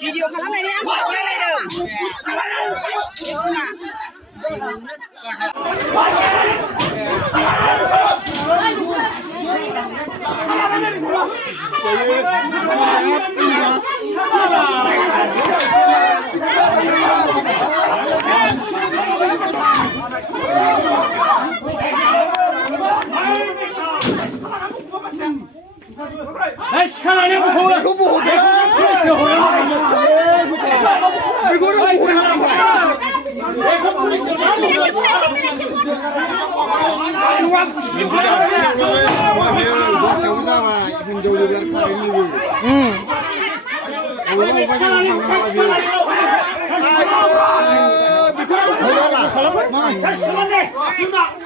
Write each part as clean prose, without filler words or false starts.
video खालामनायनि आं रायलायदों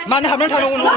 Mana habis tahu orang.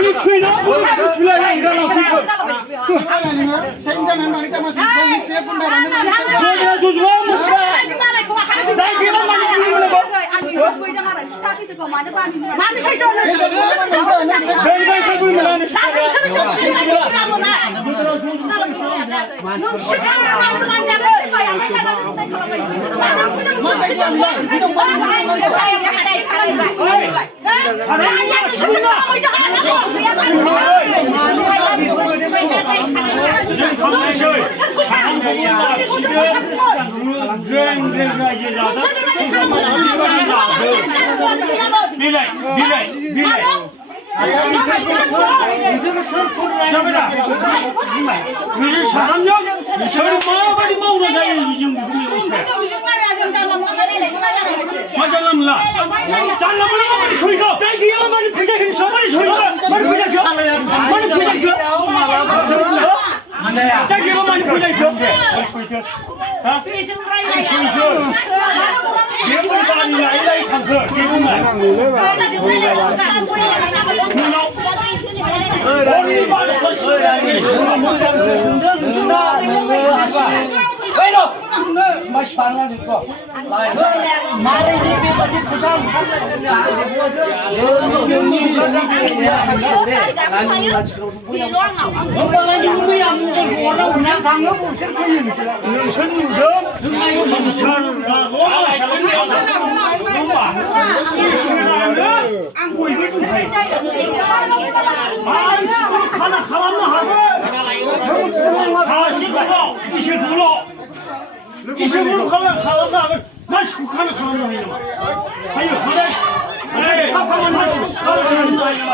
你吹了，我吹了，让你让老师吹。我做什么不吹？咱给他妈的吹了不？你这个车不是要不然你是啥呢？你车里妈把你毛着才已经不用车。马上那么了，咱能不能把你吹个？再给我把你赔下去，什么你吹个？把你赔下去，把你赔下去。再给我把你赔下去，我吹去。啊，你吹去。给我把你来看车，给我们。我把你喝死了，你是我这样子，喂喽，妈去搬了就说，来，妈的你别把你裤裆穿在这里，我这，我本来就没养我的我让我娘当个不是可以的，能成的，能成的，我来上你要上，我吧，你是哪人？我一个都可以。看了嘛哈子，他辛苦了，你辛苦了。你是不是看了那个？那是看了那个嘛？还有看了，哎，他们那是看了那个嘛？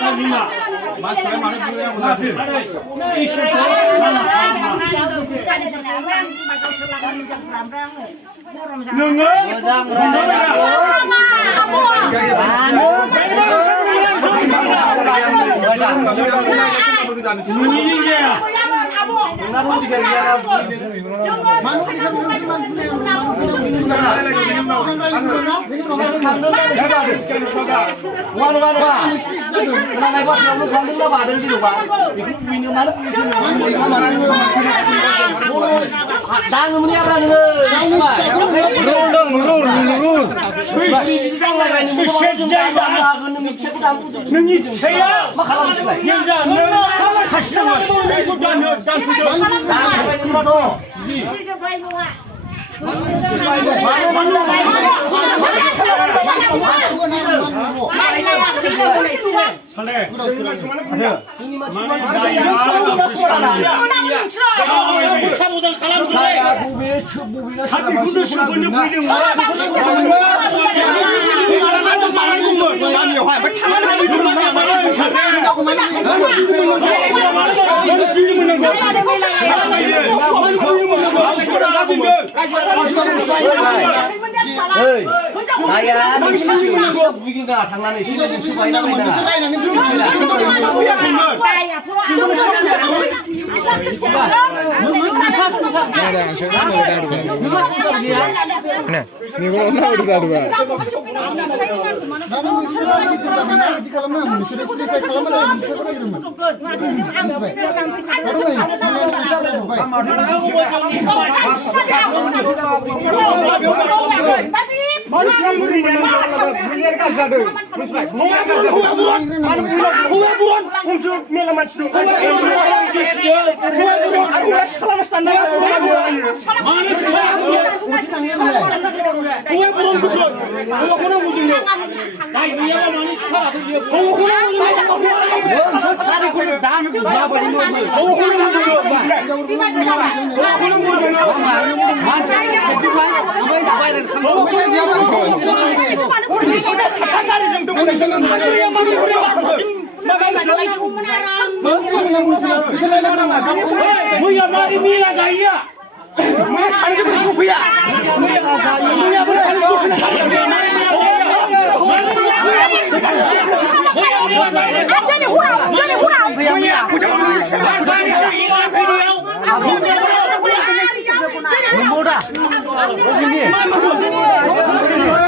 那你嘛，马出来马上就要我拿去。你是我给你。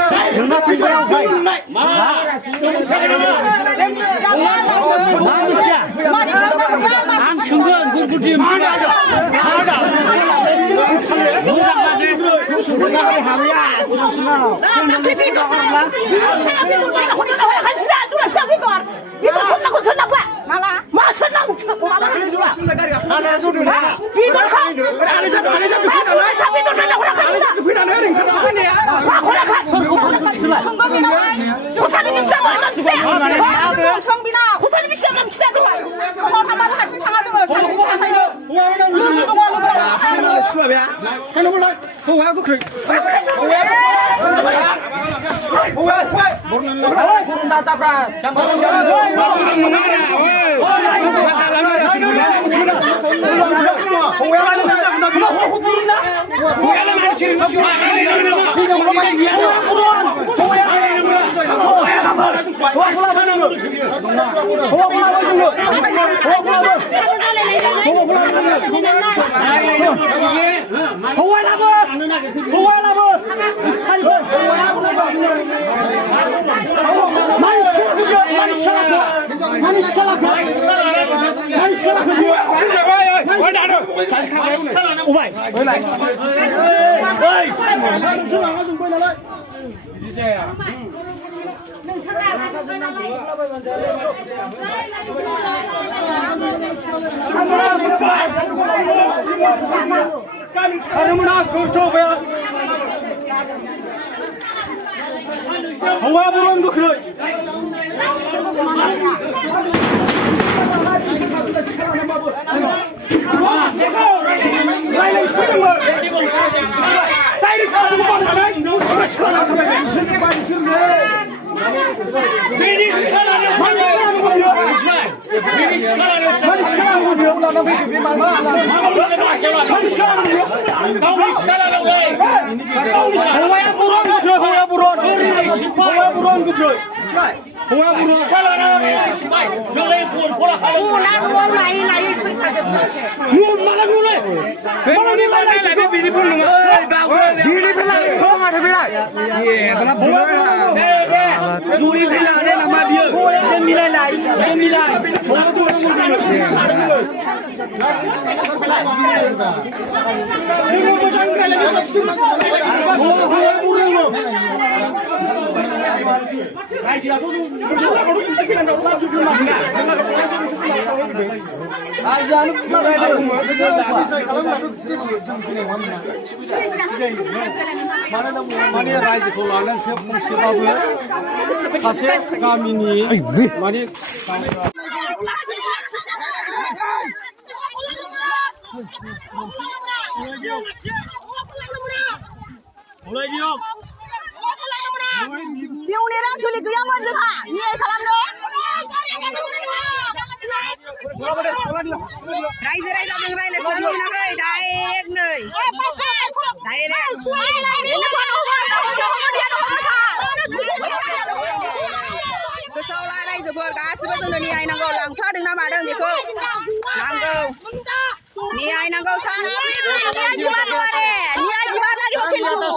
नोंना फैबायाव फै मा मिथिया आं सोंगोन गुरगुदि मा जादों माने रायजोखौ लानानैसो फंसेबाबो सासे गामिनि माने इउनि रांसुलि गैयामोन जोंहा निये खालामनो रायजो राजाजों रायज्लायस्लाबनो मोनाखै डाइरेक्ट नै डाइरेक्ट गोसोआव ला रायजोफोर गासिबो जोंनो न्याय नांगौ लांफादों ना मादों बेखौ नांगौ न्याय नांगौ सारा न्याय दिबा नङा रे न्याय दिबा लागि फैनांगौ